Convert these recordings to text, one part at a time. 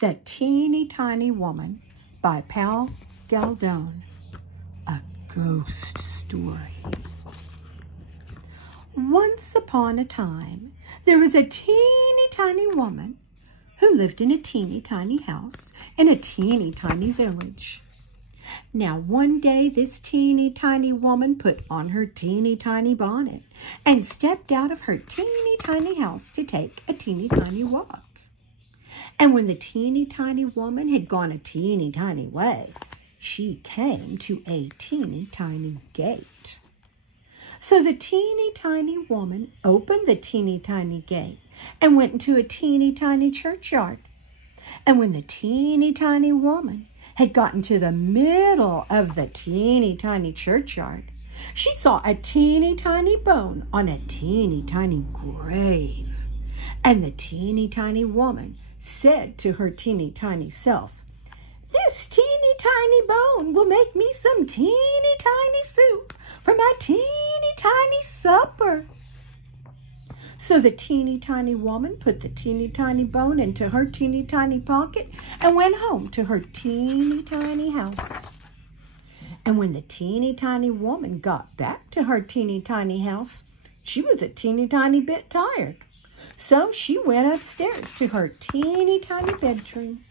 The Teeny Tiny Woman by Paul Galdone. A ghost story. Once upon a time, there was a teeny tiny woman who lived in a teeny tiny house in a teeny tiny village. Now one day this teeny tiny woman put on her teeny tiny bonnet and stepped out of her teeny tiny house to take a teeny tiny walk. And when the teeny tiny woman had gone a teeny tiny way, she came to a teeny tiny gate. So the teeny tiny woman opened the teeny tiny gate and went into a teeny tiny churchyard. And when the teeny tiny woman had gotten to the middle of the teeny tiny churchyard, she saw a teeny tiny bone on a teeny tiny grave. And the teeny tiny woman said to her teeny tiny self, "This teeny tiny bone will make me some teeny tiny soup for my teeny tiny supper." So the teeny tiny woman put the teeny tiny bone into her teeny tiny pocket and went home to her teeny tiny house. And when the teeny tiny woman got back to her teeny tiny house, she was a teeny tiny bit tired. So she went upstairs to her teeny tiny bedroom.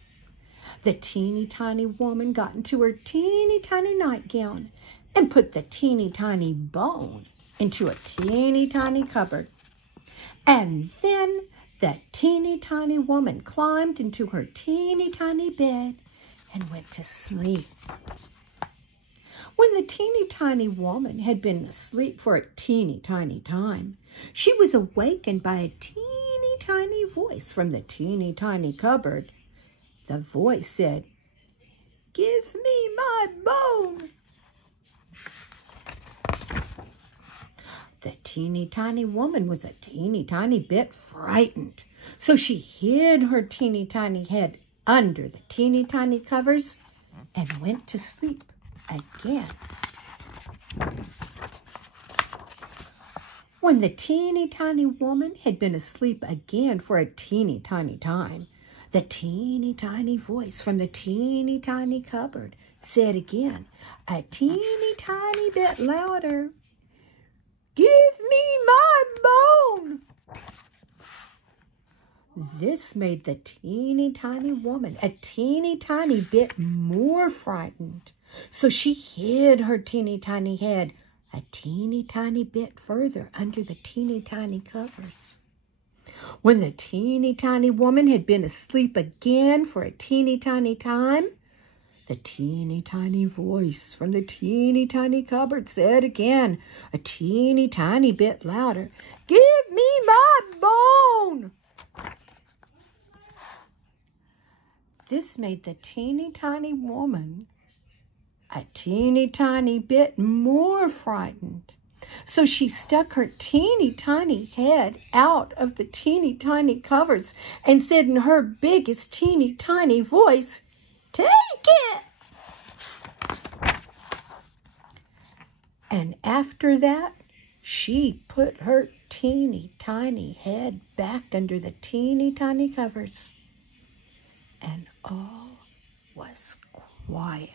The teeny tiny woman got into her teeny tiny nightgown and put the teeny tiny bone into a teeny tiny cupboard. And then the teeny tiny woman climbed into her teeny tiny bed and went to sleep. When the teeny tiny woman had been asleep for a teeny tiny time, she was awakened by a teeny tiny voice from the teeny tiny cupboard. The voice said, "Give me my bone." The teeny tiny woman was a teeny tiny bit frightened, so she hid her teeny tiny head under the teeny tiny covers and went to sleep again. When the teeny tiny woman had been asleep again for a teeny tiny time, the teeny tiny voice from the teeny tiny cupboard said again, a teeny tiny bit louder, "Give me my bone." This made the teeny tiny woman a teeny tiny bit more frightened. So she hid her teeny tiny head a teeny tiny bit further under the teeny tiny covers. When the teeny tiny woman had been asleep again for a teeny tiny time, the teeny tiny voice from the teeny tiny cupboard said again, a teeny tiny bit louder, "Give me my bone." This made the teeny tiny woman a teeny tiny bit more frightened. So she stuck her teeny tiny head out of the teeny tiny covers and said in her biggest teeny tiny voice, "Take it!" And after that, she put her teeny tiny head back under the teeny tiny covers, and all was quiet.